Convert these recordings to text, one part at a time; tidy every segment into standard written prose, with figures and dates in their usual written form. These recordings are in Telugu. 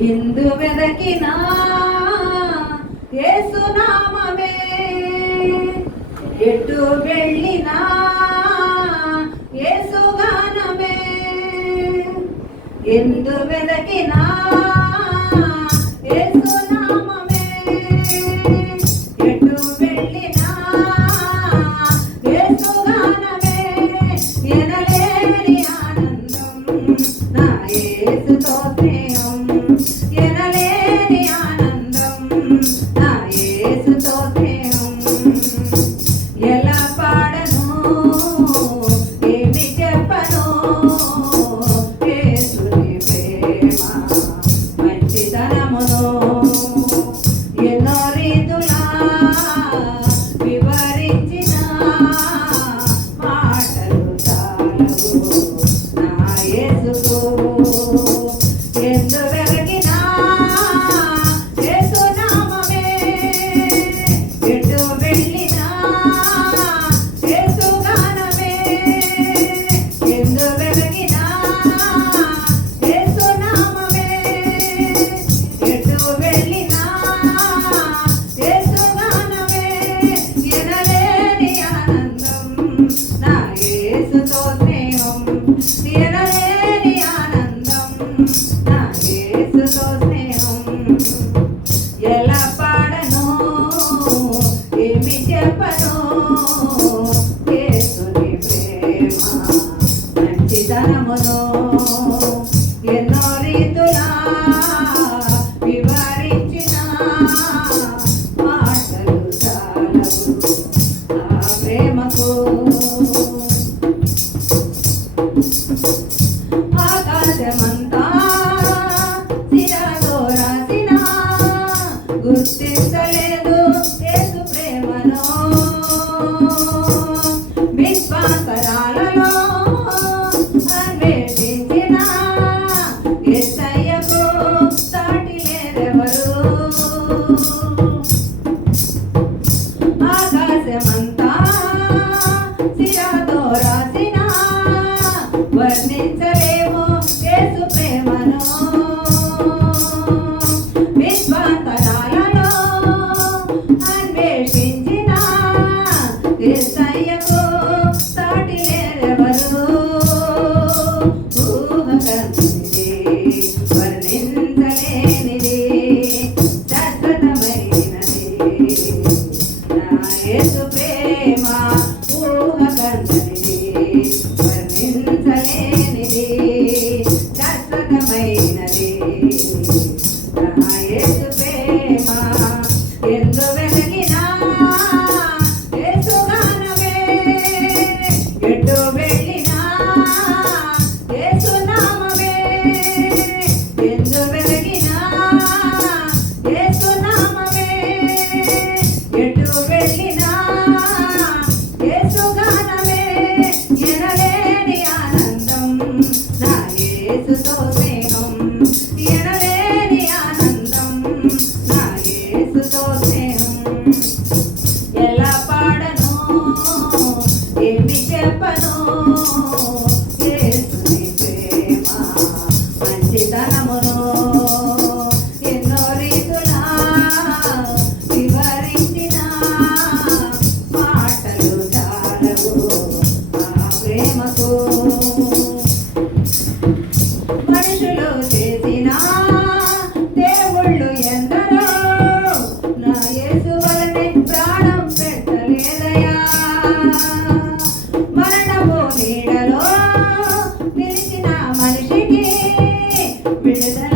ఇందు వెదకినా యేసునామమే, ఎటు వెళ్ళినా యేసుగానమే. ఎందు వెదకినా యేసునామమే, ఎటు వెళ్ళినా యేసుగానమే. ఎనలేని ఆనందం నా యేసుతో స్నేహం, ఎనలేని ఆనందం నా యేసుతో స్నేహం. ఎలా పాడను ఏమి చెప్పను యేసుని ప్రేమ మంచితనమును. ఎన్నో రీతులా వివరించిన మాటలు చాలవు నా యేసుకు. ఎందు వెలగినా యేసునామమే, ఎటు వెళ్ళినా యేసుగానమే. ఎందు వెలగినా యేసునామమే, ఎటు వెళ్ళినా యేసుగానమే. ఎనలేని ఆనందం నా యేసుతో స్నేహం, ఎనలేని ఆనందం నా యేసుతో స్నేహం. ఎలా పాడను ఏమి చెప్పను యేసుని ప్రేమ మంచితనమును. ఎన్నో రీతులా వివరించిన మాటలు చాలవు ఆ ప్రేమకు. ఆకాశమంతా శిరలో రాసిన గుర్తించలేదు యేసు ప్రేమను. విశ్వాసరాలలో అన్వేషించిన యేసయ్యకు సాటి లేరెవరు. ఆకాశమంతా శిరతో రాసిన వర్ణించలేము యేసు ప్రేమను. విశ్వాసరాలలో అన్వేషించిన యేసయ్యకు సాటి లేరెవరు. ఊహకంది వర్ణించలేనిది శాశ్వతమైనది నా యేసు ప్రేమ. ఊహకంది వర్ణించలేనిది శాశ్వతమైనది నా యేసు ప్రేమ. ఎందు వెలగినా యేసుగానమే, ఎటు వెళ్ళినా యేసునామమే. ఎందు వెలగినా యేసునామమే, ఎటు వెళ్ళినా యేసుగానమే. ఎనలేని ఆనందం నా యేసుతో స్నేహం, ఎనలేని ఆనందం నా యేసుతో స్నేహం. ఎలా పాడను ఏమి చెప్పను యేసుని ప్రేమ మంచితనమును. ఎన్నో రీతులా వివరించిన మాటలు చాలవు ఆ ప్రేమకు. మనుషులు చేసిన దేవుళ్ళు ఎందరో నా యేసు వలనే ప్రాణం పెట్టలేదయా. మరణపు నీడలో నిలిచిన మనిషికి విడుదల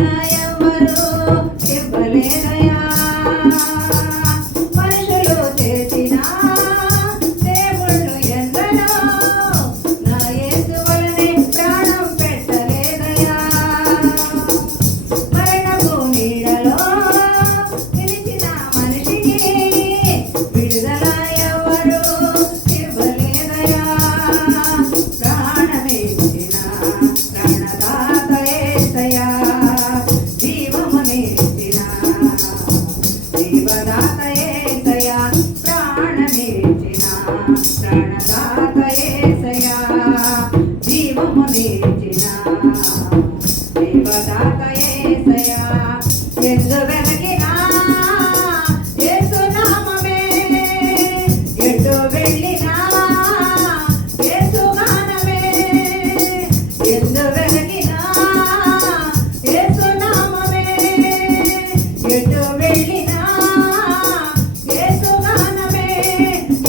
యేసయ్యా. ఎందు వెలగినా యేసు నామమే, ఎటు వెళ్ళినా యేసు గానమే. ఎందు వెలగినా యేసు నామమే, ఎటు వెళ్ళినా యేసు గానమే.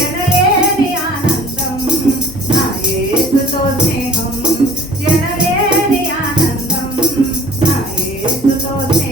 ఎనలేని ఆనందం నా యేసుతో స్నేహం, ఎనలేని ఆనందం నా యేసుతో స్నేహం.